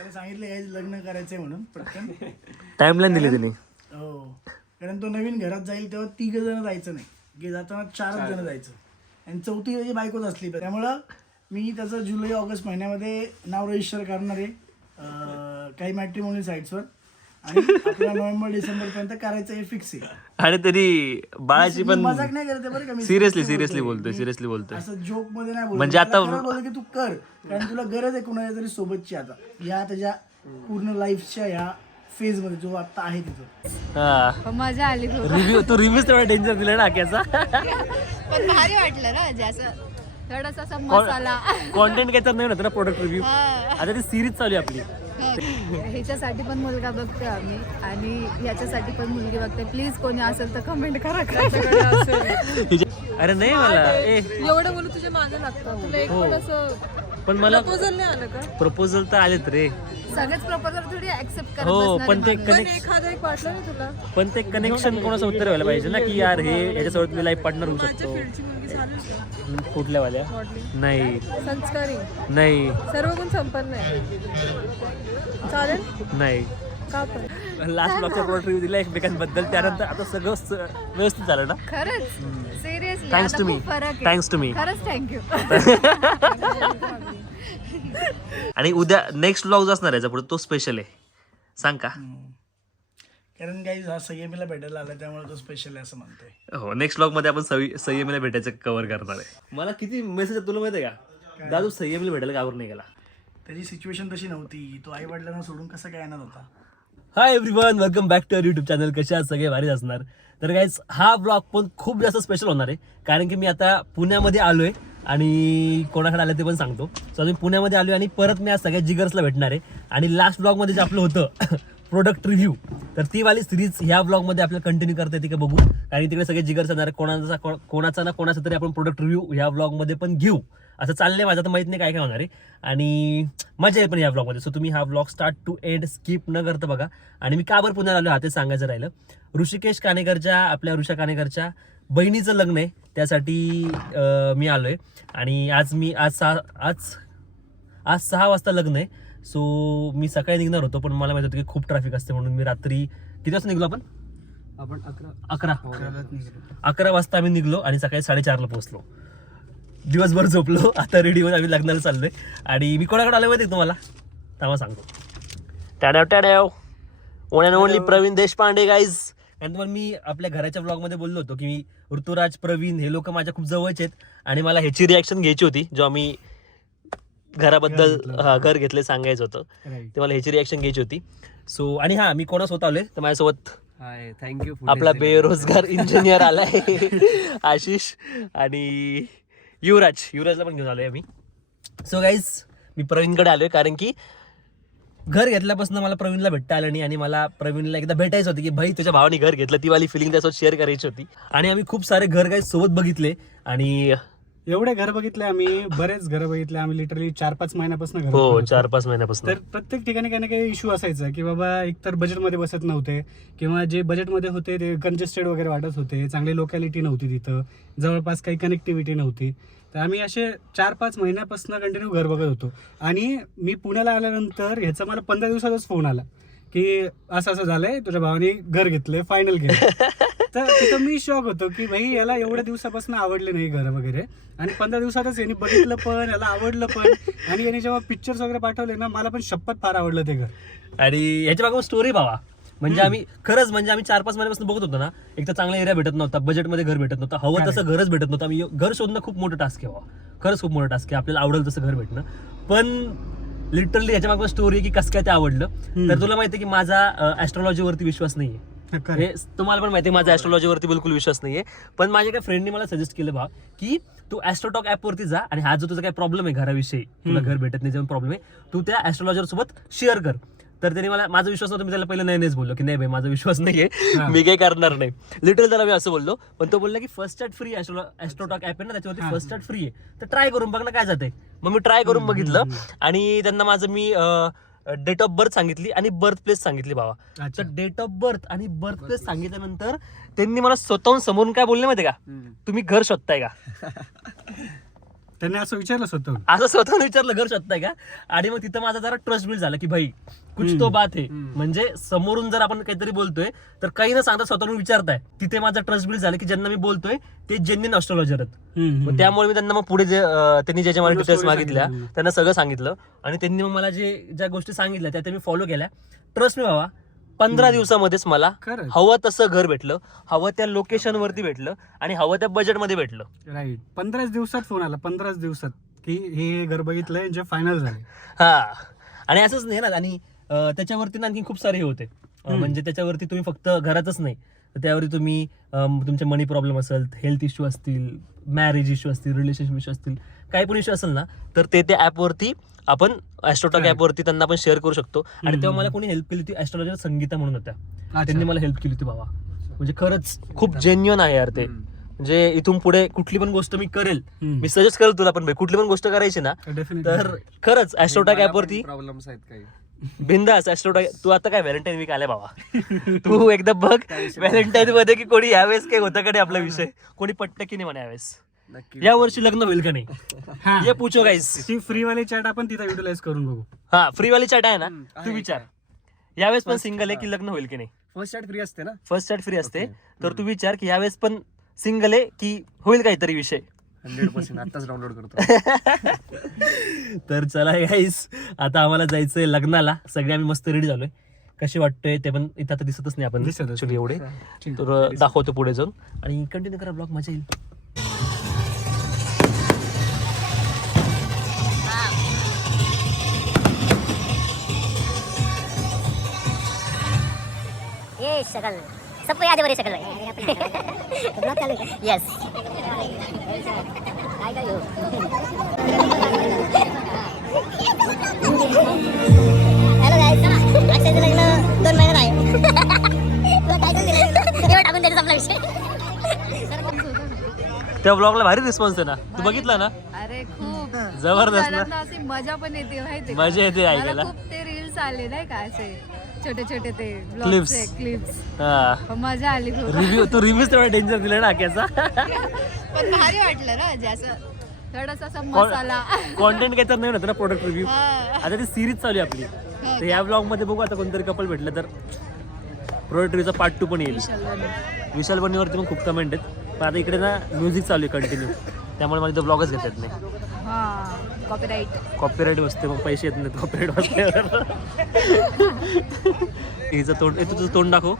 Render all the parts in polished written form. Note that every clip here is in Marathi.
त्याला सांगितलं याच लग्न करायचंय म्हणून पटकन टाइमलाईन दिली त्यांनी. हो, कारण तो नवीन घरात जाईल तेव्हा 3 जण जायचं नाही, जाताना 4 जण जायचं आणि 4थी त्याची बायकोच असली. त्यामुळं मी त्याचं जुलै ऑगस्ट महिन्यामध्ये नाव रजिस्टर करणार आहे काही मॅट्रिमोनियल साईट्सवर आणि आपल्याला नोव्हेंबर डिसेंबर पर्यंत करायचं हे फिक्स आहे. आणि तरी बाळाची पण मजाक नाही करते बरं का मी, सिरियसली बोलतोय. असं जोक मध्ये नाही म्हणजे आता बोलतो की तू कर, कारण तुला गरज आहे कुणाच्या तरी सोबतची आता या त्याच्या पूर्ण लाईफच्या ह्या फेज मध्ये जो आता आहे तिथं. मजा आली खूप. रिव्ह्यूज तेवढा डेंजर दिला ना आक्याचा. पण भारी वाटलं ना, म्हणजे असं थोडासा असा मसाला कॉन्टेंट काय तर नाही होत ना प्रोडक्ट रिव्ह्यू. आता ती सिरीज चालू आहे आपली. ह्याच्यासाठी पण मुलगा बघतोय आम्ही आणि ह्याच्यासाठी पण मुलगी बघते. प्लीज कोणी असेल तर कमेंट करा. अरे नाही मला एवढं बोलू तुझ्या मागे लागतं तुला एक पण असं पण मला प्रपोजल नाही आलं का? प्रपोजल तर आलेत रे. सगळेच प्रपोजल थोडी ऍक्सेप्ट करत हो बसणार पण ते आहे माणूस. एखादं एक वाटलं ना तुला पण ते कनेक्शन कोणासोबत तरी व्हायला पाहिजे ना, की यार हे याच्यासोबत मी लाईफ पार्टनर होऊ शकतो. फील्डची मुलगी चालू कुठल्या वाल्या? नाही संस्कारी नाही सर्व गुण संपन्न आहे. चालेल नाही. का पण लास्ट ब्लॉगचा प्रोडक्ट रिव्ह्यू दिला एकमेकांबद्दल, त्यानंतर आता सगळं व्यवस्थित झालं ना. खरंच सिरियसली Thanks to me. फरक आहे. Thanks to me. खरंच थँक्यू. आणि उद्या नेक्स्ट ब्लॉग जो असणार आहे पुढे तो स्पेशल आहे. सांग का? कारण काही हा संयमीला भेटायला आला त्यामुळे तो स्पेशल आहे असं म्हणतोय. हो, नेक्स्ट ब्लॉग मध्ये आपण संयमीला भेटायचं कव्हर करणार आहे. मला किती मेसेज तुला माहिती आहे का, दादू संयमीला भेटायला गावर नाही गेला. त्याची सिच्युएशन तशी नव्हती, तो आई वडिलांना सोडून कसा काय येणार होता. Hi everyone, welcome back to our YouTube channel. कशा आहात सगळे? भारीच असणार. तर गाईज हा ब्लॉग पण खूप जास्त स्पेशल होणार आहे, कारण की मी आता पुण्यामध्ये आलोय आणि कोणाकडे आलं ते पण सांगतो. सो मी पुण्यामध्ये आलोय आणि परत मी आज सगळ्या जिगर्सला भेटणार आहे. आणि लास्ट ब्लॉगमध्ये जे आपलं होतं प्रोडक्ट रिव्ह्यू, तर ती वाली सिरीज ह्या ब्लॉगमध्ये आपल्याला कंटिन्यू करता येते का बघू. कारण तिकडे सगळे जिगर्स येणार, कोणाचा ना कोणाचा तरी आपण प्रोडक्ट रिव्ह्यू ह्या ब्लॉगमध्ये पण घेऊ असं चाललंय. माझं तर माहित नाही काय काय होणार आहे आणि मजा येईल पण या ब्लॉगमध्ये. सो तुम्ही हा blog start to end skip न करता बघा. आणि मी का बरं पुण्याला आलो हा ते सांगायचं राहिलं. ऋषिकेश कानेकरच्या, आपल्या ऋषा कानेकरच्या बहिणीचं लग्न आहे, त्यासाठी मी आलोय. आणि आज 6 वाजता लग्न आहे. सो मी सकाळी निघणार होतो, पण मला माहिती होतं की खूप ट्रॅफिक असते, म्हणून मी रात्री किती वाजता निघलो आपण 11 वाजता आम्ही निघलो आणि सकाळी 4:30ला पोहोचलो. दिवसभर झोपलो. आता रेडी होऊन आम्ही लग्नाला चाललोय. आणि मी कोणाकडे आलो माहिती तुम्हाला, तेव्हा सांगतो. टॅड्याव one and only Pravin Deshpande guys. आणि तुम्हाला मी आपल्या घराच्या ब्लॉगमध्ये बोललो होतो की ऋतुराज, प्रवीण हे लोक माझ्या खूप जवळचे आहेत आणि मला ह्याची रिॲक्शन घ्यायची होती जेव्हा मी घराबद्दल घर घेतले सांगायचं होतं, ते मला ह्याची रिॲक्शन घ्यायची होती. सो आणि हा मी कोणासोबत आलोय तर माझ्यासोबत थँक्यू आपला बेरोजगार इंजिनियर आलाय आशिष आणि युवराजला पण घेऊन आलोय आम्ही. सो गाईज मी प्रवीणकडे आलोय कारण की घर घेतल्यापासून मला प्रवीणला भेटता आलं नाही आणि मला प्रवीणला एकदा भेटायचं होतं की भाई तुझ्या भावाने घर घेतलं, ती वाली फिलिंग त्यासोबत शेअर करायची होती. आणि आम्ही खूप सारे घर गाईज सोबत बघितले आणि एवढे घर बघितले आम्ही, बरेच घर बघितले आम्ही, लिटरली 4-5 महिन्यापासून घर. हो 4-5 महिन्यापासून. तर प्रत्येक ठिकाणी काही ना काही इश्यू असायचा की बाबा एकतर बजेटमध्ये बसत नव्हते किंवा जे बजेटमध्ये होते ते कंजेस्टेड वगैरे वाटत होते, चांगली लोकॅलिटी नव्हती तिथं, जवळपास काही कनेक्टिव्हिटी नव्हती. तर आम्ही असे 4-5 महिन्यापासून कंटिन्यू घर बघत होतो. आणि मी पुण्याला आल्यानंतर ह्याचा मला 15 दिवसातच फोन आला की असं असं झालंय, तुझ्या भावाने घर घेतलंय, फायनल घेतलं. तर तिथं मी शॉक होतो की भाई याला एवढ्या दिवसापासून आवडले नाही घर वगैरे, आणि 15 दिवसातच यांनी बघितलं पण, याला आवडलं पण. आणि यांनी जेव्हा पिक्चर्स वगैरे पाठवले ना, मला पण शपथ फार आवडलं ते घर. आणि याच्या मागे स्टोरी भावा, म्हणजे आम्ही 4-5 महिन्यापासून बघत होतो ना, एक तर चांगला एरिया भेटत नव्हता, बजेटमध्ये घर भेटत नव्हतं, हवं तसं घरच भेटत नव्हतं. आम्ही घर शोधणं खूप मोठं टास्क आहे बाबा, खरंच खूप मोठं टास्क आहे, आपल्याला आवडेल तसं घर भेटणं. पण लिटरली याच्या मागे स्टोरी की कसं काय ते आवडलं. तर तुला माहिती आहे की माझा ऍस्ट्रॉलॉजीवरती विश्वास नाहीये, हे तुम्हाला पण माहिती आहे, माझा ऍस्ट्रॉलॉजीवरती बिलकुल विश्वास नाहीये. पण माझ्या एका फ्रेंडने मला सजेस्ट केलं बा की तू ऍस्ट्रोटॉक ऍपवरती जा आणि हा जो तुझा काही प्रॉब्लेम आहे घराविषयी, तुला घर भेटत नाही जेव्हा प्रॉब्लेम आहे, तू त्या ऍस्ट्रॉलॉजर सोबत शेअर कर. तर त्याने मला, माझा विश्वास नव्हता, मी त्याला पहिलं नाहीच बोललो की नाही भाई माझा विश्वास नाहीये, मी काही करणार नाही. लिटरली त्याला मी असं बोललो. पण तो बोलला की फर्स्ट स्टार्ट फ्री, ऍस्ट्रोटॉक ऍप आहे ना त्याच्यावरती फर्स्ट स्टार्ट फ्री आहे, तर ट्राय करून बघ ना काय जाते. मग मी ट्राय करून बघितलं आणि त्यांना माझं मी डेट ऑफ बर्थ सांगितली आणि बर्थ प्लेस सांगितली भावा. तर डेट ऑफ बर्थ आणि बर्थ प्लेस सांगितल्यानंतर त्यांनी मला स्वतःहून समोरून काय बोलले माहिती का, तुम्ही घर शोधताय का. त्यांनी असं विचारलं स्वतः. असं स्वतःहून विचारलं घर शोधताय का. आणि मग तिथं माझा जरा ट्रस्ट बिल्ड झाला की भाई कुछ तो बात आहे. म्हणजे समोरून जर आपण काहीतरी बोलतोय तर काही न सांगता स्वतःहून विचारताय. तिथे माझा ट्रस्ट बिल्ड झाला की ज्यांना मी बोलतोय ते जेन्युइन ॲस्ट्रॉलॉजर आहेत. मग त्यामुळे मी त्यांना मग पुढे जे त्यांनी ज्याच्या मला डिटेल्स मागितल्या त्यांना सगळं सांगितलं आणि त्यांनी मग मला ज्या गोष्टी सांगितल्या त्या मी फॉलो केल्या. ट्रस्ट मी व्हावा 15 दिवसामध्येच मला हवं तसं घर भेटलं, हवं त्या लोकेशन वरती भेटलं आणि हवं त्या बजेटमध्ये भेटलं. राईट. 15 दिवसात फोन आला, 15 दिवसात की हे घर बघितलंय जे फायनल झाले. हा. आणि असंच नाही ना. आणि त्याच्यावरती ना आणखी खूप सारे हे होते. म्हणजे त्याच्यावरती तुम्ही फक्त घरातच नाही तर त्यावरती तुम्ही तुमचे मनी प्रॉब्लेम असेल, हेल्थ इश्यू असतील, मॅरेज इश्यू असतील, रिलेशनशिप इश्यू असतील, काही पण इश्यू असेल ना तर ते ॲपवरती आपण ॲस्ट्रोटॉक ॲपवरती त्यांना आपण शेअर करू शकतो. आणि तेव्हा मला कोणी हेल्प केली होती, ॲस्ट्रॉलॉजर संगीता म्हणून होत्या. त्यांनी मला हेल्प केली होती बाबा. म्हणजे खरंच खूप जेन्युइन आहे यार ते. म्हणजे इथून पुढे कुठली पण गोष्ट मी करेल, मी सजेस्ट करेल तुला पण भाई, कुठली पण गोष्ट करायची ना तर खरंच ॲस्ट्रोटॉक ॲपवरती प्रॉब्लेम्स आहेत काही बिंदास. ॲस्ट्रोटॉक तू आता काय व्हॅलेंटाईन वीक आलाय बाबा, तू एकदा बघ व्हॅलेंटाईन मध्ये की कोणी यावेळेस काय होतं का नाही आपला विषय, कोणी पटतं की नाही म्हणा यावेळेस, या वर्षी लग्न होईल का नाही हे पूछो गाईस. ती फ्री वाली चॅट आपण तिथे युटिलाइज करून बघू. हा फ्री वाली चॅट आहे ना, तू विचार यावेळेस पण सिंगल आहे की लग्न होईल की नाही. फर्स्ट चॅट फ्री असते ना. फर्स्ट चॅट फ्री असते तर तू विचार की यावेळेस पण सिंगल आहे की होईल काहीतरी विषय. 100% आताच डाउनलोड करतो. तर चला गाईस आता आम्हाला जायचंय लग्नाला. सगळे आम्ही मस्त रेडी झालोय. कशी वाटतंय ते पण इथं आता दिसतच नाही आपण ऍक्च्युली एवढे, तर दाखवतो पुढे जाऊन आणि कंटिन्यू करा ब्लॉग, मजा येईल. ये शकल सबको याद है मेरी शकल भाई. ब्लॉग चालू है. यस. काय काय हॅलो गाईस, अक्षयचं लग्न 2 महिन्यात आहे. तुला काय दिलं एवढं टाकून द्यायचं आपला विषय. त्या ब्लॉगला भारी रिस्पॉन्स आहे ना, तू बघितला ना. अरे खूप जबरदस्त ना? अशी मजा पण येते माहिती, मजा येते ऐकायला. खूप ते रील्स आले नाही का असे छोटे छोटे ते Clips. क्लिप्स, हा मजा आली खूप. रिव्ह्यू, तू रिव्ह्यूज तेवढा डेंजर दिला ना आक्याचा. पण भारी वाटलं ना, म्हणजे असं थोडासा असा मसाला कॉन्टेंट काय तर नाही होत ना, प्रोडक्ट रिव्ह्यू. हा. आता ती सिरीज चालू आहे आपली, तर या ब्लॉग मध्ये बघू आता कोणतरी कपल भेटलं तर प्रोडक्ट रिव्ह्यूचा पार्ट 2 पण येईल. विशाल बनीवरती पण खूप कमेंट आहेत. पण आता इकडे ना म्युझिक चालू आहे कंटिन्यू, त्यामुळे मला तो ब्लॉगच घेता येत नाही. हा कॉपीराईट. कॉपीराईट बसते मग पैसे येत नाहीत कॉपीराईट बसल्यावर. हिचं तोंड, तुझं तोंड दाखव.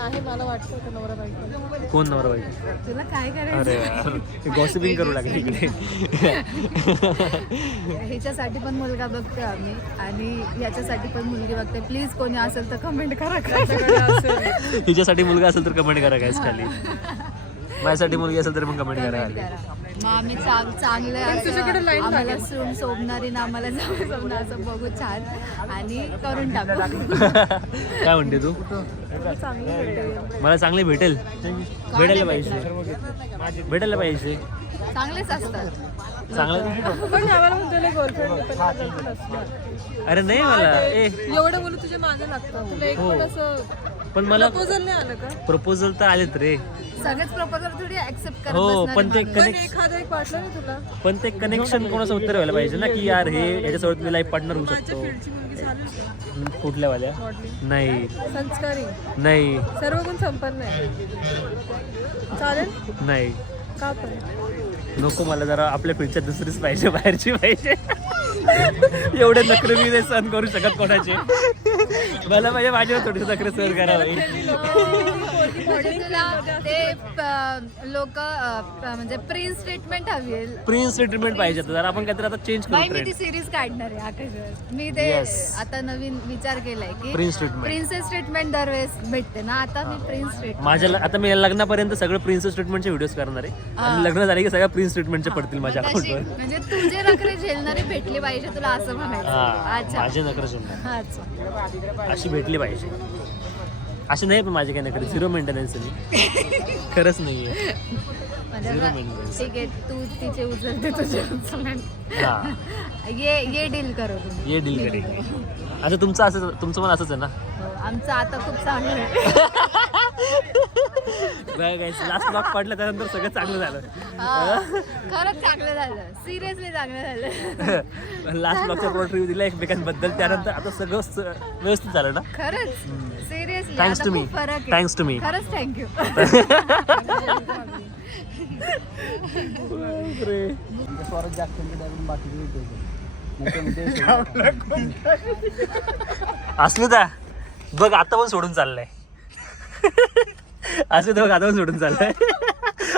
आहे मला वाटतं नवरा बायको. कोण नवरा बायको? तुला काय करायचं? अरे यार गॉसिपिंग करू लागले इकडे. ह्याच्यासाठी पण मुलगा बघतोय आम्ही आणि ह्याच्यासाठी पण मुलगी बघते. प्लीज कोणी असेल तर कमेंट करा. हिच्यासाठी मुलगा असेल तर कमेंट करा गाईस खाली. माझ्यासाठी मुलगी असेल तर मग कमेंट करा खाली. मग आम्ही चांगलं असं आम्हाला सून शोभणारी ना आम्हाला जवळ असं बघू छान आणि करून टाकू. काय म्हणते तू? मला चांगली भेटेल, भेटायला पाहिजे, भेटायला पाहिजे. चांगलेच असतात चांगलं. पण आम्हाला म्हणतो गर्लफ्रेंड. अरे नाही मला एवढं बोलू तुझ्या मागे लागतं तुला एक पण असं पण मला प्रपोजल नाही आलं का? प्रपोजल तर आलेत रे. सगळेच प्रपोजल थोडी ऍक्सेप्ट करत हो बसणार पण ते माणूस. पण एखादं एक वाटलं ना तुला पण ते कनेक्शन कोणासोबत तरी व्हायला पाहिजे ना, की यार हे याच्यासोबत मी लाईफ पार्टनर होऊ माझ्या शकतो. फील्डची मुलगी चालू आहे. कुठल्या वाल्या? नाही संस्कारी, नाही सर्व गुण संपन्न आहे. चालेल नाही का पण? नको, मला जरा आपल्या फील्डच्या दुसरीच पाहिजे, बाहेरची पाहिजे. एवढे नखरे मी नाही सहन करू शकत कोणाचे. मला पाहिजे माझ्यावर थोडीशी नखरे सहन करावी. म्हणजे तुला ते लोक म्हणजे प्रिन्स ट्रीटमेंट हवी आहे. प्रिन्स ट्रीटमेंट पाहिजे तर जरा आपण काहीतरी आता चेंज बाई करू मी ती ट्रेंड. सिरीज काढणार आहे आकाशवर. मी ते Yes. आता नवीन विचार केलाय की प्रिन्स ट्रीटमेंट. प्रिन्सेस ट्रीटमेंट दरवेळेस भेटते ना, आता मी प्रिन्स ट्रीटमेंट. माझ्या आता मी लग्नापर्यंत सगळं प्रिन्सेस ट्रीटमेंटचे व्हिडिओज करणार आहे आणि लग्न झाले की सगळ्या प्रिन्स ट्रीटमेंटचे पडतील माझ्या अकाउंटवर. म्हणजे तुझे नखरे झेलणारी भेटली पाहिजे तुला असं म्हणायचं. हा अच्छा माझे नखरे सुद्धा अच्छा. अशी भेटली पाहिजे. अशी नाही पण माझे काही नखरे, झिरो मेंटेनन्स मी. खरंच नाहीये. म्हणजे Zero आता maintenance. ठीक आहे, तू तिचे उचलते तुझे उचलणार. हा ये डील करो तुम्ही. ये डील करेल. अच्छा तुमचं असं, तुमचं पण असंच आहे ना? हो, आमचं आता खूप चांगलं आहे. लास्ट ब्लॉग पडला त्यानंतर सगळं चांगलं झालं. खरंच चांगलं झालं, सिरियसली चांगलं झालं. लास्ट ब्लॉगचा प्रोडक्ट रिव्ह्यू दिला एकमेकांबद्दल, त्यानंतर आता सगळं व्यवस्थित झालं ना. खरंच सिरियसली Thanks to me. फरक आहे. Thanks to me. खरंच थँक्यू. अस्मिता बघ आता पण सोडून चाललाय. अस्मिता बघ आता पण सोडून चाललाय.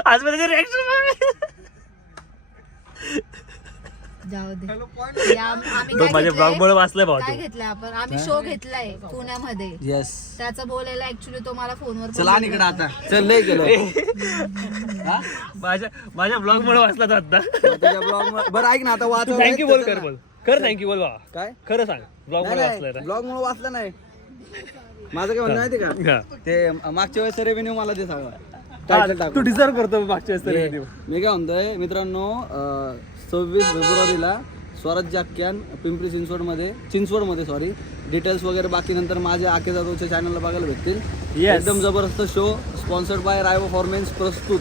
अस्मिताचे रिॲक्शन जाऊ दे. आम्ही काय माझ्या ब्लॉग मुळे वाचलंय भाऊ काय तू. घेतलंय आपण, आम्ही शो घेतलाय पुण्यामध्ये. येस त्याचं बोलायला ऍक्च्युली तो मला फोनवर चला आणि इकडे आता चल लय गेलो माझ्या ब्लॉग मुळे वाचला तो आता. त्याच्या ब्लॉग बरं ऐक ना आता वाच थँक्यू बोल कर बोल कर थँक्यू बोल बाबा. काय खरं सांग ब्लॉग मुळे वाचलाय ना. ब्लॉग मुळे वाचलं नाही. माझं काय म्हणणं माहिती का, ते मागच्या वेळेस रेव्हेन्यू मला दे सगळं टायटल टाक. तू डिझर्व करतो मागच्या वेळेस. मी काय म्हणतोय मित्रांनो, 26 फेब्रुवारीला स्वराज्य आख्यान पिंपरी चिंचवडमध्ये सॉरी, डिटेल्स वगैरे बाकी नंतर माझ्या आके जाधवच्या चॅनलला बघायला भेटतील. Yes. एकदम जबरदस्त शो, स्पॉन्सर्ड बाय रायवो फॉर्मेन्स प्रस्तुत.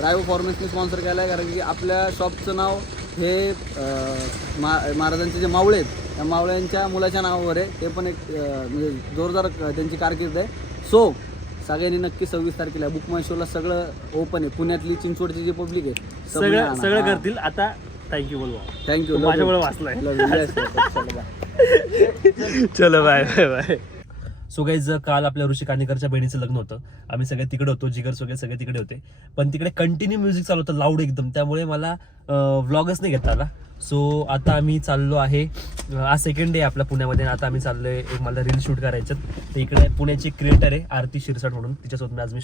रायवो फॉर्मेन्सने स्पॉन्सर केला आहे, कारण की आपल्या शॉपचं नाव हे महाराजांचे जे मावळे आहेत त्या मावळ्यांच्या मुलाच्या नावावर आहे. ते पण एक म्हणजे जोरदार त्यांची कारकीर्द आहे. सो सगळ्यांनी नक्की 26 तारखेला बुक माय शोला सगळं ओपन आहे. पुण्यातली चिंचवडची जी पब्लिक आहे सगळं करतील. आता थँक्यू बोल बाबा. थँक्यू. माझ्यामुळे वाचलाय. चलो bye bye bye. So guys काल आपल्या ऋषी कानेकरच्या बहिणीचं लग्न होतं. आम्ही सगळे तिकडे होतो, जिगर्स वगैरे सगळे तिकडे होते. पण तिकडे कंटिन्यू म्युझिक चालू होतं लाऊड एकदम, त्यामुळे मला व्लॉगच नाही घेता आला. सो आता आम्ही चाललो आहे, आज सेकंड डे आपल्या पुण्यामध्ये. आता आम्ही चाललोय, एक मला रील शूट करायचं. तर इकडे पुण्याची एक क्रिएटर आहे आरती शिरसाट म्हणून, तिच्यासोबत आज मी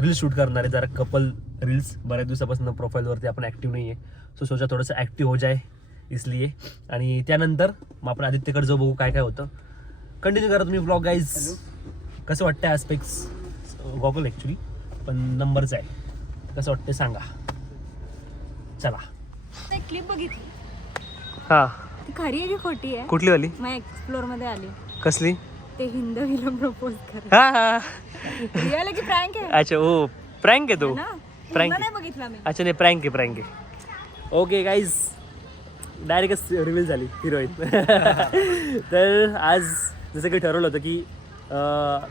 रील शूट करणार आहे. जरा कपल रील्स, बऱ्याच दिवसापासून प्रोफाईलवरती आपण ॲक्टिव्ह नाही आहे. सो सोचा थोडंसं ॲक्टिव्ह हो जाए इसलिए. आणि त्यानंतर मग आपण आदित्यकडे जाऊ, बघू काय काय होतं. कंटिन्यू करा तुम्ही ब्लॉग गाईज. कसं वाटतंय आस्पेक्स गॉगल ॲक्च्युली पण नंबरच आहे. कसं वाटतंय सांगा. चला. एक क्लिप बघितली, हां ती खरी आहे की खोटी आहे? कुठली वाली? मग एक्सप्लोर मध्ये आली, कसली? ते हिंदवीला प्रपोज कर. हां हां रिअल आहे की प्रँक आहे अच्छा ओ प्रँक आहे तो. ना? Prank. पूर्ण नाही बघितला मी. अच्छा नाही प्रँक आहे. ओके गाईज डायरेक्टच रिव्हील झाली हिरोईन. तर आज जसं काही ठरवलं होतं की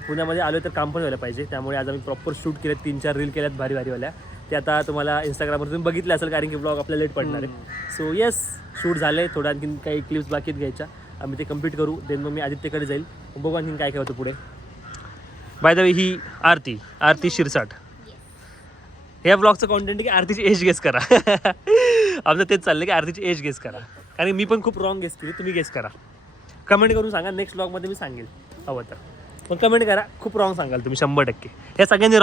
पुण्यामध्ये आलो तर काम पण व्हायला पाहिजे, त्यामुळे आज आम्ही प्रॉपर शूट केलेत. 3-4 रील केल्यात भारीवाल्या. ते आता तुम्हाला इंस्टाग्रामवर तुम्ही बघितले असेल, कारण की ब्लॉग आपल्याला लेट पडणार आहे. सो येस शूट झालं आहे. थोडं आणखीन काही क्लिप्स बाकी घ्यायच्या, आम्ही ते कम्प्लीट करू. देन मग मी आदित्यकडे जाईल, बघू आणखीन काय काय होतं पुढे. बाय द वे ही आरती शिरसाट. या ब्लॉगचं कॉन्टेंट की आरतीची एज गेस करा. आमचं तेच चाललं की आरतीची एज गेस करा, कारण मी पण खूप रॉंग गेस केली. तुम्ही गेस करा, कमेंट करून सांगा. नेक्स्ट ब्लॉगमध्ये मी सांगेल हवं तर, पण कमेंट करा. खूप रॉंग सांगाल तुम्ही 100%. ह्या सगळ्यांनी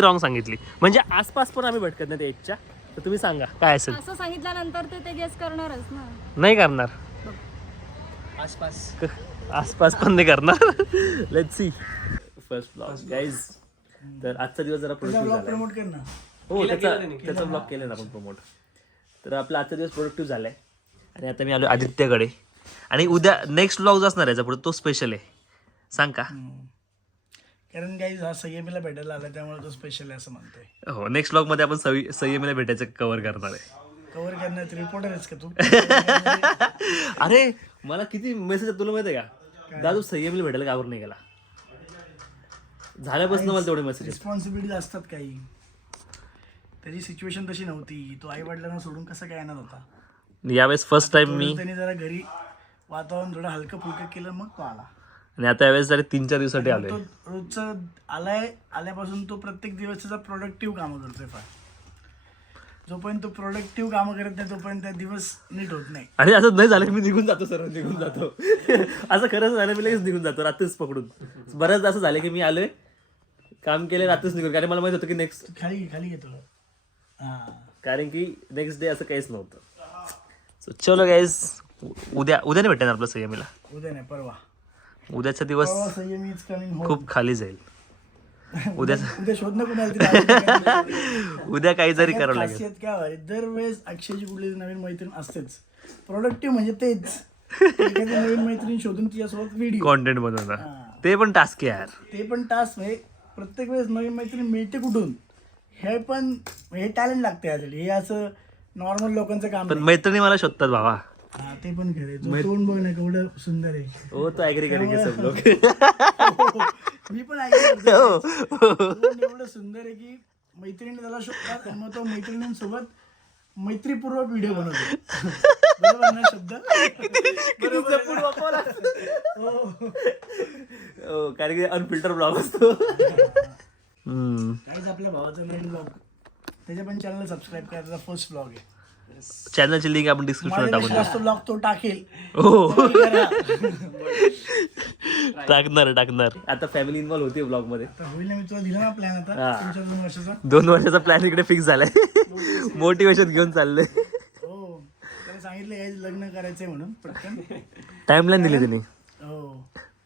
रॉंग सांगितली. म्हणजे आसपास पण आम्ही भटकत नाही ते एजच्या. तर तुम्ही सांगा काय असेल. असं सांगितल्यानंतर ते गेस करणारच ना. नाही करणार, आसपास पण नाही करणार. Let's see. First blog guys. तर आजचा दिवस जरा प्रोडक्टिव्ह झाला. प्रमोट कर ना. हो त्याचा ब्लॉग केला ना आपण प्रमोट. तर आपला आजचा दिवस प्रोडक्टिव्ह झाला आहे. आणि आता मी आलो आदित्यकडे. आणि उद्या नेक्स्ट ब्लॉग असणार आहे पुढे, तो स्पेशल आहे. सांग का? कारण काही हा संयमीला भेटायला आला त्यामुळे तो स्पेशल आहे असं म्हणतोय. हो नेक्स्ट ब्लॉगमध्ये आपण संयमीला भेटायचं कव्हर करणार आहे. कव्हर करण्यात रिपोर्टर आहेस का तू? अरे मला किती मेसेज तुला माहिती आहे का, दादू संयमीला भेटायला कावर नाही गेला. झाल्यापासून मला तेवढे मेसेज. रिस्पॉन्सिबिलिटी असतात काही. त्याची सिच्युएशन तशी नव्हती. तो आई वडिलांना सोडून कसं काय येणार होता. यावेळेस फर्स्ट टाइम मी, त्यांनी जरा घरी वातावरण थोडं हलकं फुलकं केलं, मग तो आला. आणि आता यावेळेस जरी 3-4 दिवसासाठी आलोय. तो रोजचं आल्यापासून तो प्रत्येक दिवसाचा प्रोडक्टिव्ह कामं करतोय. फार जोपर्यंत तो प्रोडक्टिव्ह कामं करत नाही तोपर्यंत दिवस नीट होत नाही. आणि असं नाही झालं की मी निघून जातो, असं खरंच झालं मी लगेच निघून जातो रात्रीच पकडून. बऱ्याचदा असं झालं की मी आलोय, काम केले, रात्रीच निघून. कारण मला माहित होतं की नेक्स्ट खाली घेतो. कारण की नेक्स्ट डे असं काहीच नव्हतं. सो चलो गाईज, उद्या नाही भेटणार आपलं संयमीला. उद्या नाही, परवा. उद्याचा दिवस संयमी इज कमिंग होम. खूप खाली जाईल. उद्या शोधणं कुणाला. उद्या काही जरी करावं लागेल. खासियत काय व्हायची, दरवेळेस अक्षयची कुठली नवीन मैत्रीण असतेच. प्रोडक्टिव्ह म्हणजे तेच, एखादी नवीन मैत्रीण शोधून तिच्यासोबत व्हिडिओ कॉन्टेंट बनवणार. ते पण टास्क यार. ते पण टास्क म्हणजे प्रत्येक वेळेस नवीन मैत्रीण मिळते कुठून हे पण हे टॅलेंट लागते यासाठी. हे असं नॉर्मल लोकांचं काम पण नाही. मैत्रिणी मला शोधतात बाबा. हा ते पण खरं आहे. जो तोंड बघ ना केवढं सुंदर आहे. हो तो ऍग्री करेंगे सब लोग. मी पण ऐकलं तोंड एवढं सुंदर आहे की मैत्रिणी त्याला शोधतात आणि मग तो मैत्रिणींसोबत मैत्रीपूर्वक व्हिडिओ बनवतो. बरोबर ना शब्द? बरोबर आहे ना? हो कारण की अनफिल्टर ब्लॉग असतो. काहीच आपल्या भावाचा नवीन ब्लॉग त्याच्या पण चॅनल सबस्क्राईब करा. त्याचा फर्स्ट ब्लॉग आहे. चॅनलची लिंक आपण डिस्क्रिप्शन टाकून माझ्यापेक्षा जास्त ब्लॉग तो टाकेल. हो तुम्ही करा. टाकणार. आता फॅमिली इन्व्हॉल्व होती ब्लॉग मध्ये. तर होईल ना. मी तुला दिला ना प्लॅन आता हा. तुमच्या 2 वर्षाचा. 2 वर्षाचा प्लॅन इकडे फिक्स झालाय. मोटिवेशन घेऊन चाललंय. हो त्याला सांगितलं यायचं लग्न करायचंय म्हणून पटकन. टाइमलाईन दिली त्यांनी. हो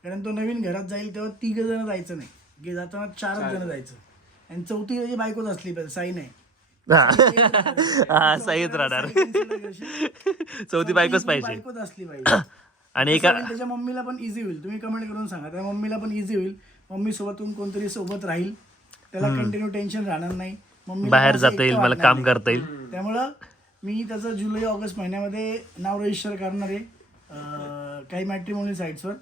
कारण तो नवीन घरात जाईल तेव्हा 3 जण जायचं नाही. जाताना 4च जण जायचं आणि 4थी त्याची बायकोच असली पाहिजे. साई नाही. हा सहीच राहणार. 4थी बायकोच पाहिजे. बायकोच असली पाहिजे. आणि एका त्याच्या मम्मीला पण इझी होईल. तुम्ही कमेंट करून सांगा. त्या मम्मीला पण इझी होईल. मम्मी सोबत कोणतरी सोबत राहील. त्याला कंटिन्यू टेन्शन राहणार नाही. मम्मी बाहेर जाता येईल, मला काम करता येईल. त्यामुळं मी त्याचं जुलै ऑगस्ट महिन्यामध्ये नाव रजिस्टर करणार आहे काही मॅट्रिमोनियल साईट्सवर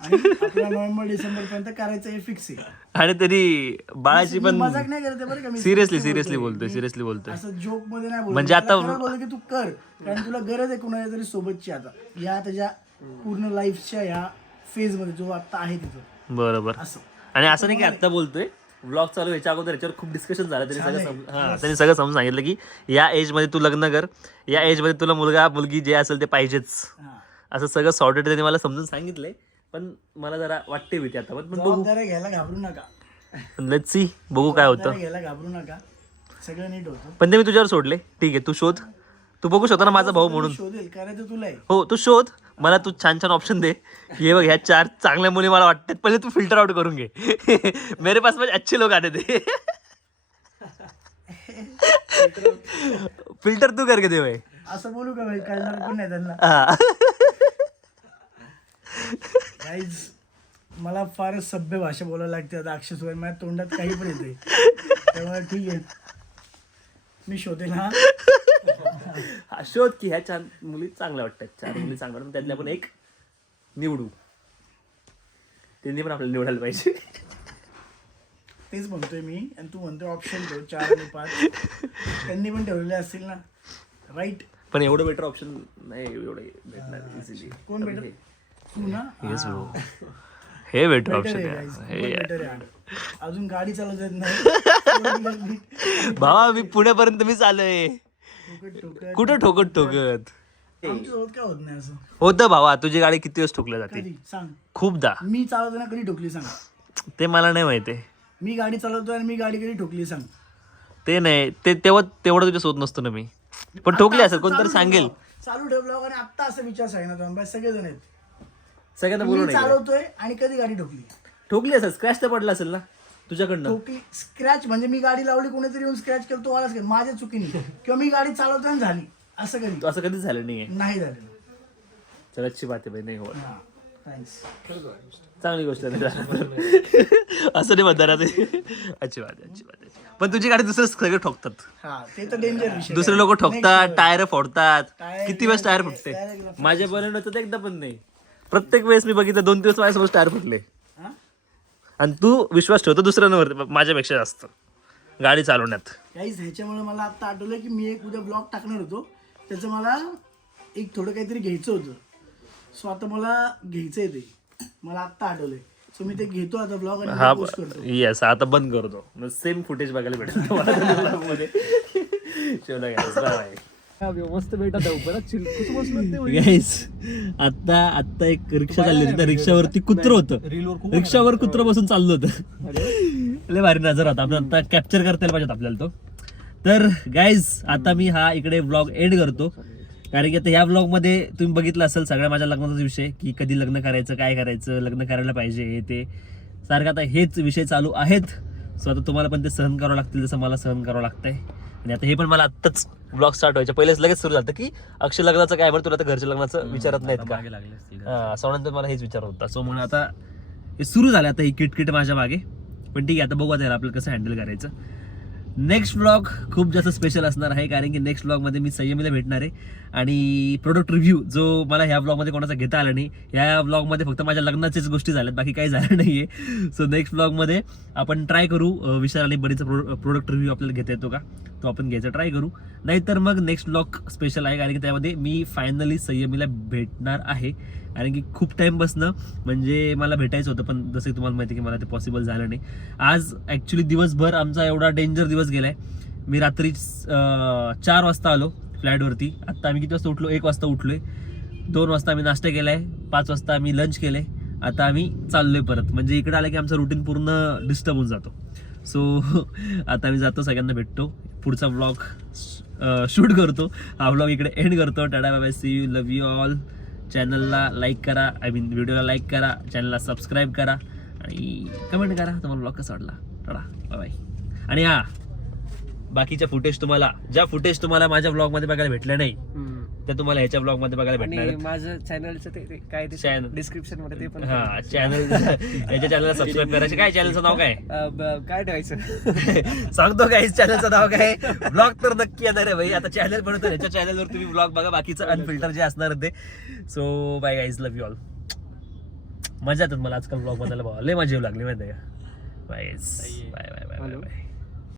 आणि आपल्याला नोव्हेंबर डिसेंबर पर्यंत करायचं हे फिक्स आहे. आणि त्यांनी बाळाची मी पण मजाक नाही करते बरं का. मी सिरियसली बोलतोय. असं जोक मध्ये नाही बोलत. म्हणजे आता- त्याला बोलतो की तू कर कारण तुला गरज आहे कुणाच्या तरी सोबतची आता या त्याच्या पूर्ण लाईफच्या या फेज मध्ये जो आता आहे तिथं बरोबर. असं. आणि असं नाही की आता बोलतोय. ब्लॉग चालू व्हायच्या अगोदर याच्यावर खूप डिस्कशन झालं. त्यांनी सगळं समजून सांगितलं की या एज मध्ये तू लग्न कर. या एज मध्ये तुला मुलगा मुलगी जे असेल ते पाहिजेच. हा. असं सगळं सॉर्टेड त्यांनी मला समजून सांगितलंय. पण मला जरा वाटते भीती आता. पण बघू. जबाबदाऱ्या घ्यायला घाबरू नका. लेट्स सी बघू काय होतं. जबाबदाऱ्या घ्यायला घाबरू नका. सगळं नीट होतं. पण ते मी तुझ्यावर सोडले. ठीक आहे तू शोध. तू बघू शकतो ना माझा भाऊ म्हणून. शोधेल करायचं तुला आहे. हो तू शोध. मला तू छान ऑप्शन दे. हे बघ ह्या 4 चांगल्या मुली मला वाटतात. पहिले तू फिल्टर आउट करून घे. मेरे पास म्हणजे अच्छे लोक आते थे. फिल्टर तू करके दे भाई. असं बोलू का भाई कळणार पण नाही त्यांना. हा. गाईज मला फारच सभ्य भाषा बोलायला लागते आता. अक्षरशः माझ्या तोंडात काही पण येते. त्यामुळे ठीक आहे मी शोधेल. हा हा, शोध की ह्या 4 मुली चांगल्या वाटतात. 4 मुली चांगल्या वाटतात. त्यातल्या पण एक निवडू. त्यांनी पण आपल्याला निवडायला पाहिजे. तेच म्हणतोय मी. आणि तू म्हणतोय ऑप्शन ठेव 4 आणि 5. त्यांनी पण ठेवलेले असतील ना राईट. पण एवढं बेटर ऑप्शन नाही एवढे भेटणार इझिली. कोण बेटर तू ना. हे बेटर बेटर ऑप्शन आहे आहे. guys. बेटर आहे. अजून गाडी चालवता येत नाही. भावा मी पुण्यापर्यंत मीच आलोय. ठोकत कुठं ठोकत आमच्यासोबत काय होत नाही असं. होतं भावा. तुझी गाडी किती वेळेस ठोकल्या जाते. कधी सांग. खूपदा. मी चालवताना कधी ठोकली सांग. ते मला नाही माहिती. मी गाडी चालवतोय आणि मी गाडी कधी ठोकली सांग. ते नाही ते तेवढं तुझ्या सोबत नसतो ना मी. पण ठोकली असेल कोणतरी सांगेल. चालू ठेवलं आणि आता असं विचार सांगणार सगळेजण आहेत. सगळ्यांना मी बोलू नाही. चालवतोय आणि कधी गाडी ठोकली. ठोकली असेल. स्क्रॅच तर पडला असेल ना तुझ्याकडनं. ठोकली स्क्रॅच म्हणजे मी गाडी लावली कोणीतरी येऊन स्क्रॅच केलं तो आलाच माझ्या चुकीने किंवा मी गाडी चालवताना झाली असं कधी असं कधीच झालं नाहीये. नाही झालेलं. चल अच्छी बात आहे भाई. नाही हो हा थँक्स. चांगली गोष्ट नाही असं नाही म्हणणार ते. अच्छी बात आहे. पण तुझी गाडी दुसरं सगळे ठोकतात. हा ते तर डेंजर विषय. दुसरे लोक ठोकतात. टायर फोडतात. टायर किती वेळेस टायर फुटते. माझ्या बरोबर होतं एकदा पण नाही. प्रत्येक वेळेस मी बघितलं 2 दिवस माझ्यासमोर टायर फुटले. हा? आणि तू विश्वास ठेवतो दुसऱ्यांवर माझ्यापेक्षा जास्त गाडी चालवण्यात. काहीच ह्याच्यामुळे मला आता आठवलं की मी एक उद्या ब्लॉग टाकणार होतो. त्याचं मला एक थोडं काहीतरी घ्यायचं होतं. सो आता मला घ्यायचंय ते. मला आत्ता आठवलंय. सो मी ते घेतो आता ब्लॉग हा आणि पोस्ट करतो. येस आता बंद करतो. सेम फुटेज बघायला भेटेल तुम्हाला मध्ये. मस्त भेटत आता एक रिक्षा चालली होती. त्या रिक्षावरती कुत्र होतं. रिक्षावर कुत्र बसून चाललं होतं. लय भारी नजर होता. आपण आता कॅप्चर करता पाहिजेत आपल्याला तो. तर गाईज आता मी हा इकडे व्लॉग एंड करतो. कारण की आता ह्या व्लॉग मध्ये तुम्ही बघितलं असेल सगळ्या माझ्या लग्नाचा विषय की कधी लग्न करायचं, काय करायचं, लग्न करायला पाहिजे हे ते सारखं आता हेच विषय चालू आहेत. सो आता तुम्हाला पण ते सहन करावं लागतील जसं मला सहन करावं लागतंय. आणि आता हे पण मला आत्ताच ब्लॉग स्टार्ट व्हायच्या पहिलेच लगेच सुरू झालं की अक्षय लग्नाचं काय बरं तुला तर घरच्या लग्नाचं विचारत नाहीत का. हा सोनंतर मला हेच विचारत होता. सो म्हणून आता हे सुरू झालं आता ही किटकिट माझ्या मागे, पण ठीक आहे आता बघू आता याला आपल्याला कसं हँडल करायचं. नेक्स्ट व्लॉग खूप जास्त स्पेशल असणार आहे, कारण की नेक्स्ट व्लॉगमध्ये मी संयमीला भेटणार आहे आणि प्रोडक्ट रिव्ह्यू जो मला ह्या व्लॉगमध्ये कोणाचा घेता आला नाही, ह्या व्लॉगमध्ये फक्त माझ्या लग्नाचीच गोष्टी झाल्यात, बाकी काही झालं नाही आहे. सो नेक्स्ट व्लॉगमध्ये आपण ट्राय करू विशाल आणि बडीचा प्रोडक्ट रिव्ह्यू आपल्याला घेता येतो का तो आपण घ्यायचा ट्राय करू, नाहीतर मग नेक्स्ट व्लॉग स्पेशल आहे, कारण की त्यामध्ये मी फायनली संयमीला भेटणार आहे. कारण की खूप टाइम बसणं म्हणजे मला भेटायचं होतं, पण जसं तुम्हाला माहिती की मला ते पॉसिबल झालं नाही. आज ॲक्च्युली दिवसभर आमचा एवढा डेंजर दिवस गेलाय. मी रात्री 4 वाजता आलो फ्लॅटवरती. आत्ता आम्ही किती वाजता उठलो, 1 वाजता उठलोय. 2 वाजता आम्ही नाश्ता केलाय, 5 वाजता आम्ही लंच केलंय, आता आम्ही चाललोय परत. म्हणजे इकडे आलं की आमचं रुटीन पूर्ण डिस्टर्ब होऊन जातो. सो आता आम्ही जातो, सगळ्यांना भेटतो, पुढचा व्लॉग शूट करतो, हा व्लॉग इकडे एंड करतो. Tata bye bye, see you, love you all. चॅनलला लाईक करा, व्हिडिओला लाईक करा, चॅनलला सबस्क्राईब करा आणि कमेंट करा तुम्हाला व्लॉग कसा वाटला. Tata bye bye. आणि हा बाकीच्या फुटेज तुम्हाला, ज्या फुटेज तुम्हाला माझ्या ब्लॉगमध्ये बघायला भेटल्या नाही त्या तुम्हाला ह्याच्या ब्लॉगमध्ये बघायला भेटणार आहेत. माझं चॅनलचं ते काय Channel. डिस्क्रिप्शन मध्ये ते पण हा चॅनल, याच्या चॅनलला सबस्क्राईब करायचे. काय चॅनलचं नाव काय काय ठेवायचं सांगतो काय चॅनलचं नाव काय. ब्लॉग तर नक्की येणार आहे भाई, आता चॅनल बनवतो, ह्याच्या चॅनलवर तुम्ही ब्लॉग बघा, बाकीचं अनफिल्टर जे असणार ते. So bye guys, love you all. मजा येतात मला आजकाल ब्लॉग बनायला, भावा लय मजा येऊ लागली माहिती आहे का. Bye bye bye bye bye.